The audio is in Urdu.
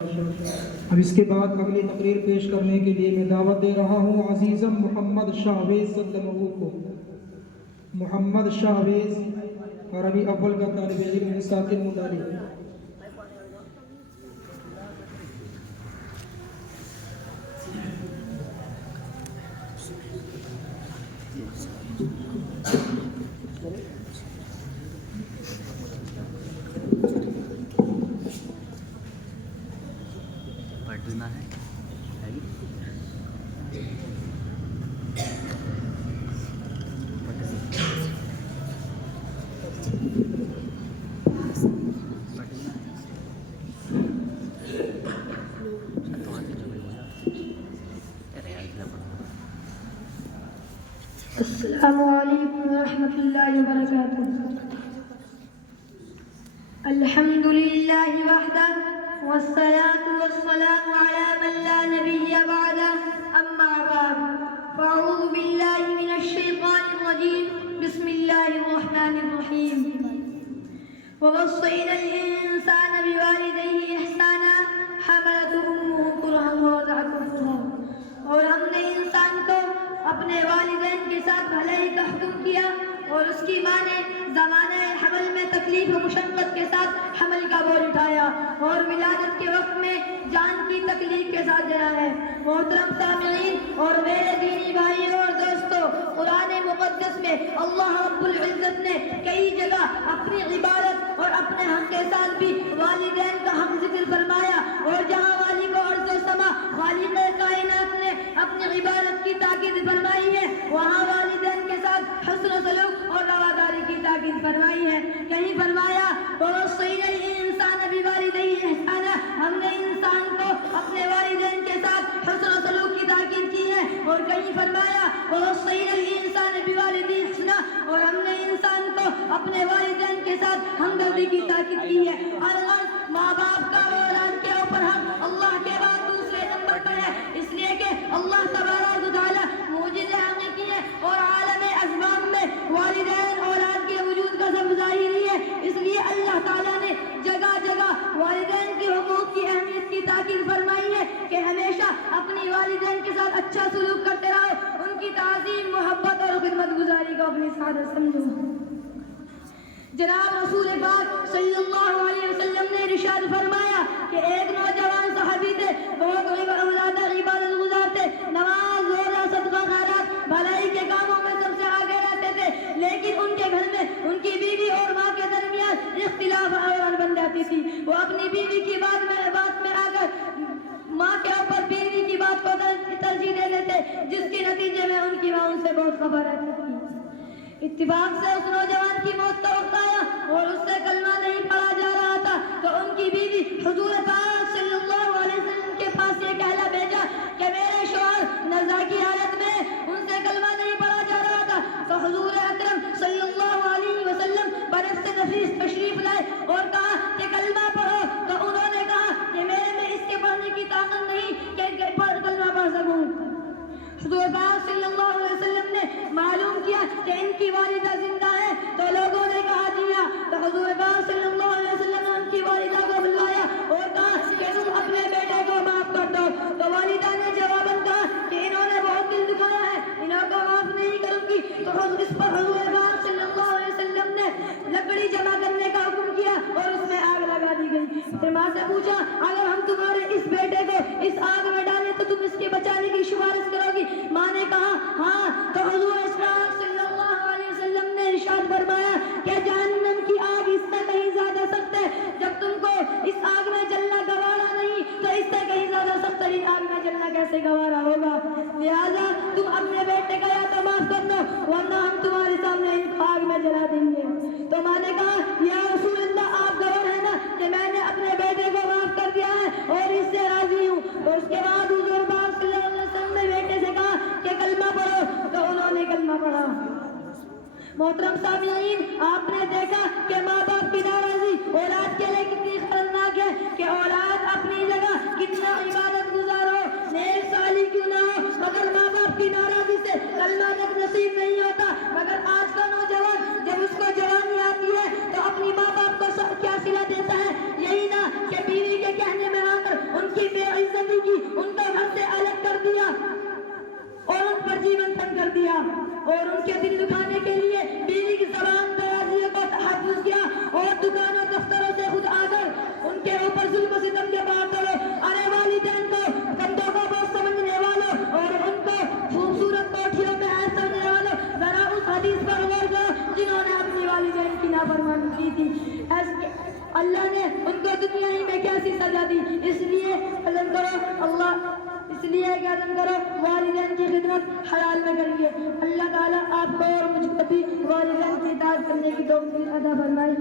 اب اس کے بعد اگلی تقریر پیش کرنے کے لیے میں دعوت دے رہا ہوں عزیزم محمد شاہویز صلی اللہ علیہ کو۔ محمد شاہویز عربی اول کا طالب علم ساکن مداری۔ السلام علیکم ورحمۃ اللہ وبرکاتہ۔ الحمد للہ وحدہ والصلاة والسلام علی من لا نبی بعدہ، اما بعد فاعوذ باللہ من الشیطان الرجیم، بسم اللہ الرحمن الرحیم۔ ووصینا الانسان بوالدیہ احسانا حملته امہ کرہا ووضعته کرہا، اور ہم نے انسان کو اپنے والدین کے ساتھ بھلائی کا حکم کیا اور اس کی ماں نے زمانہ حمل میں تکلیف و مشقت کے ساتھ حمل کا بوجھ اٹھایا اور ولادت کے وقت میں جان کی تکلیف کے ساتھ جنا ہے۔ محترم سامعین اور میرے دینی بھائیوں اور دوستوں، قرآن مقدس میں اللہ رب العزت نے کئی جگہ اپنی عبادت اور اپنے حق کے ساتھ بھی والدین کا حق ذکر فرمایا، اور جہاں والد و ارض و سما خالق کائنات نے اپنی عبادت کی تاکید فرمائی ہے، وہاں والدین کے ساتھ حسن و سلوک اور رواداری کی تاکید فرمائی ہے۔ کہیں فرمایا وَوَصَّيْنَا الْإِنسَانَ بِوَالِدَيْهِ إِحْسَانًا، ہم نے انسان کو اپنے والدین کے ساتھ حسن و سلوک کی تاکید کی ہے، اور کہیں فرمایا وَوَصَّيْنَا الْإِنسَانَ بِوَالِدَيْهِ إِحْسَانًا، اور ہم نے انسان کو اپنے والدین کے ساتھ ہمدردی کی تاکید کی ہے۔ الغرض ماں باپ کا اولاد کے اوپر حق اللہ کے بعد دوسرے نمبر پر ہے، اس لیے کہ اللہ تبارک و تعالی موجود حقیقی ہے اور عالم اسباب میں والدین اولاد کے وجود کا سب ظاہری ہے، اس لیے اللہ تعالیٰ نے جگہ جگہ والدین کے حقوق کی اہمیت کی تاکید فرمائی ہے کہ ہمیشہ اپنی والدین کے ساتھ اچھا سلوک کرتے رہو، ان کی تعظیم، محبت اور خدمت گزاری کو اپنی سعادت سمجھو۔ جناب رسول پاک صلی اللہ علیہ وسلم نے ارشاد فرمایا کہ ایک نوجوان صحابی تھے، بہت زیادہ عبادت گزار تھے، نماز، روزہ، صدقہ خیرات، بھلائی کے کاموں میں سب سے آگے رہتے تھے، لیکن ان کے گھر میں ان کی بیوی اور ماں کے درمیان اختلاف اور بن جاتی تھی۔ وہ اپنی بیوی کی بات میں آ کر ماں کے اوپر بیوی کی بات کو ترجیح دے دیتے، جس کے نتیجے میں ان کی ماں ان سے بہت خبر رہتی تھی۔ اتفاق سے اس نوجوان کی موت کا وقت آیا اور اس سے کلمہ نہیں پڑھا جا رہا تھا، تو ان کی بیوی حضور پاک صلی اللہ علیہ وسلم کے پاس یہ کہلا بھیجا کہ میرے شوہر نزا کی حالت میں ان سے کلمہ نہیں پڑھا جا رہا تھا، تو حضور اکرم صلی اللہ علیہ وسلم برفس نفیس تشریف لائے اور کہا کہ کلمہ پڑھو، تو انہوں نے کہا کہ میرے میں اس کے پڑھنے کی طاقت نہیں کہ کلمہ پڑھ سکوں۔ حضور پاک صلی اللہ علیہ وسلم نے معلوم کیا کہ ان کی والدہ زندہ ہے، تو لوگوں نے کہا جی ہاں، تو حضور پاک صلی اللہ علیہ وسلم نے ان کی والدہ کو بلوایا اور کہا کہ تم اپنے بیٹے کو معاف کر دو، تو والدہ نے جواباً کہا کہ انہوں نے بہت دل دکھایا ہے، انہوں کو معاف نہیں کروں گی۔ تو اس پر حضور پاک صلی اللہ علیہ وسلم نے لکڑی جمع کرنے کا حکم کیا اور اس میں آگ لگا دی گئی۔ پھر ماں سے پوچھا اگر ہم تمہارے اس بیٹے کو اس آگ میں ڈالیں تو تم اس کے بچانے کی سفارش کرو گی؟ ماں نے کہا ہاں، تو حضور پاک صلی اللہ علیہ وسلم نے ارشاد فرمایا کہ جہنم کی آگ اس سے کہیں زیادہ سخت ہے، جب تم کو اس آگ میں جلنا گوارا نہیں تو اس سے کہیں زیادہ سخت ترین آگ میں جلنا کیسے گوارا ہوگا؟ لہذا تم اپنے بیٹے کا یا تو معاف کر دو ورنہ ہم تمہارے سامنے ان کو آگ میں جلا دیں گے۔ تو ماں نے کہا یا رسول اللہ، آپ گواہ ہیں نا کہ میں نے اپنے بیٹے کو معاف کر دیا ہے اور اس سے راضی ہوں۔ تو اس کے بعد حضور پاک صلی اللہ علیہ وسلم نے بیٹے سے کہا کہ کلمہ پڑھو، تو انہوں نے کلمہ پڑھا۔ محترم سامعین، آپ نے دیکھا کہ ماں باپ کی ناراضی اولاد کے لیے کتنی خطرناک ہے، کہ اولاد اپنی جگہ کتنا عبادت گزار ہو، نیک صالح کیوں نہ ہو، مگر ماں باپ کی ناراضی سے کلمہ تک نصیب نہیں ہوتا۔ مگر آج کا نوجوان جب اس کو جوانی آتی ہے تو اپنی ماں باپ کو کیا صلہ دیتا ہے؟ یہی نہ کہ بیوی کے کہنے میں آ کر اور دکانوں دفتروں سے خود آ کر ان کے اوپر ظلم و ستم کے بات کرو. ارے والدین کو کندھوں کا بوجھ سمجھنے والوں اور ان کو خوبصورت کوٹھیوں میں ایسے سمجھنے والوں, ذرا اس حدیث پر غور کرو جنہوں نے اپنی والدین کی نافرمانی کی تھی. اللہ نے ان کو دنیا ہی میں کیسی سزا دی. اس لیے عزم کرو والدین کی خدمت حلال میں کریے. اللہ تعالیٰ آپ کو اور مجھ کو بھی والدین کی اطاعت کرنے کی توفیق عطا فرمائے.